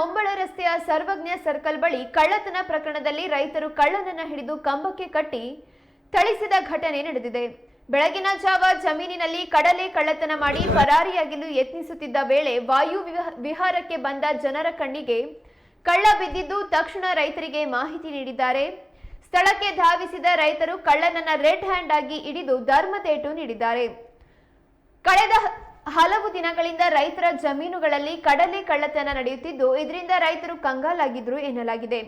ಹೊಂಬಳ ರಸ್ತೆಯ ಸರ್ವಜ್ಞ ಸರ್ಕಲ್ ಬಳಿ ಕಳ್ಳತನ ಪ್ರಕರಣದಲ್ಲಿ ರೈತರು ಕಳ್ಳನನ್ನ ಹಿಡಿದು ಕಂಬಕ್ಕೆ ಕಟ್ಟಿ ಥಳಿಸಿದ ಘಟನೆ ನಡೆದಿದೆ. ಬೆಳಗಿನ ಜಾವ ಜಮೀನಿನಲ್ಲಿ ಕಡಲೆ ಕಳ್ಳತನ ಮಾಡಿ ಪರಾರಿಯಾಗಲು ಯತ್ನಿಸುತ್ತಿದ್ದ ವೇಳೆ ವಾಯು ವಿಹಾರಕ್ಕೆ ಬಂದ ಜನರ ಕಣ್ಣಿಗೆ ಕಳ್ಳ ಬಿದ್ದಿದ್ದು ತಕ್ಷಣ ರೈತರಿಗೆ ಮಾಹಿತಿ ನೀಡಿದ್ದಾರೆ. ಸ್ಥಳಕ್ಕೆ ಧಾವಿಸಿದ ರೈತರು ಕಳ್ಳನನ್ನ ರೆಡ್ ಹ್ಯಾಂಡ್ ಆಗಿ ಹಿಡಿದು ಧರ್ಮತೇಟು ನೀಡಿದ್ದಾರೆ. ಕಳೆದ ಹಲವು ದಿನಗಳಿಂದ ರೈತರ ಜಮೀನುಗಳಲ್ಲಿ ಕಡಲೆ ಕಳ್ಳತನ ನಡೆಯುತ್ತಿದ್ದು ಇದರಿಂದ ರೈತರು ಕಂಗಾಲಾಗಿದ್ರು ಎನ್ನಲಾಗಿದೆ.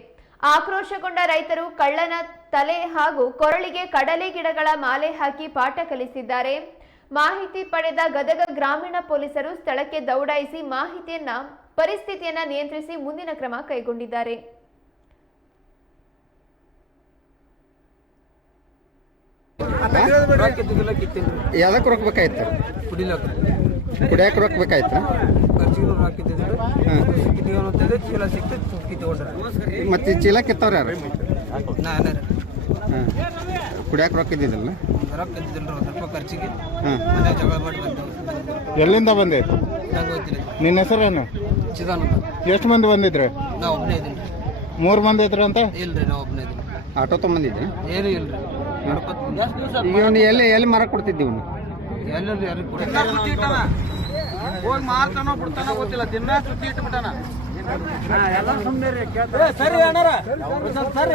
ಆಕ್ರೋಶಗೊಂಡ ರೈತರು ಕಳ್ಳನ ತಲೆ ಹಾಗೂ ಕೊರಳಿಗೆ ಕಡಲೆ ಗಿಡಗಳ ಮಾಲೆ ಹಾಕಿ ಪಾಠ ಕಲಿಸಿದ್ದಾರೆ. ಮಾಹಿತಿ ಪಡೆದ ಗದಗ ಗ್ರಾಮೀಣ ಪೊಲೀಸರು ಸ್ಥಳಕ್ಕೆ ದೌಡಾಯಿಸಿ ಪರಿಸ್ಥಿತಿಯನ್ನ ನಿಯಂತ್ರಿಸಿ ಮುಂದಿನ ಕ್ರಮ ಕೈಗೊಂಡಿದ್ದಾರೆ. ಯಾವ್ದಕ್ಕೆ ರೊಕ್ಕಬೇಕಾಯ್ತು? ಕುಡಿಯಕ್ಕೆ ರೊಕ್ಕಬೇಕಾಯ್ತು. ಮತ್ತೆ ಚೀಲ ಕಿತ್ತವ್ರ ಯಾರು? ಕುಡಿಯಕ್ಕೆ ರೊಕ್ಕ ಇದ್ದಿದ್ದಲ್ಲ? ಎಲ್ಲಿಂದ ಬಂದೈತು? ನಿನ್ನ ಹೆಸರೇನು? ಎಷ್ಟು ಮಂದಿ ಬಂದಿದ್ರು? 3 ಮಂದಿ ಇದ್ರು ಅಂತ? ಆಟೋ ತಗೊಂಬಂದಿದ್ದೆ? ಏನು ಇಲ್ರಿ. ಈಗ ಇವನು ಎಲ್ಲಿ ಮರ ಕೊಡ್ತಿದ್ದಿ? ಇವನು ಹೋಗಿ ಮಾರ್ತಾನೋ ಬಿಡ್ತಾನೋ ಗೊತ್ತಿಲ್ಲ, ದಿನ ಸುತ್ತಿ ಇಟ್ಬಿಟ್ಟಾನ. ಸರಿ ಅಣ್ಣಾರ, ಸರಿ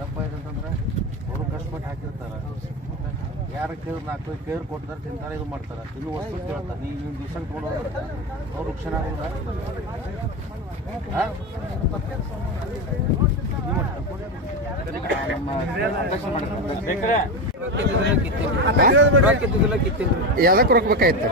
ತಪ್ಪ ಏನಂತಂದ್ರೆ ಅವರು ಕಷ್ಟಪಟ್ಟು ಹಾಕಿರ್ತಾರೆ. ಯಾರು ಕೇರ್ ಕೊಡ್ತಾರೆ, ತಿಂತಾರೆ, ಇದು ಮಾಡ್ತಾರೆ, ಇನ್ನೂ ವಸ್ತು ಕೇಳ್ತಾರೆ. ನೀವು ದಿವಸ ತೊಗೊಂಡು ಹೋದ್ರೆ ಅವ್ರು ರುಕ್ಷಣ ಆಗೋದ ಯಾವ್ದಕ್ಕೆ ರೊಕ್ಕಬೇಕಾಯ್ತು?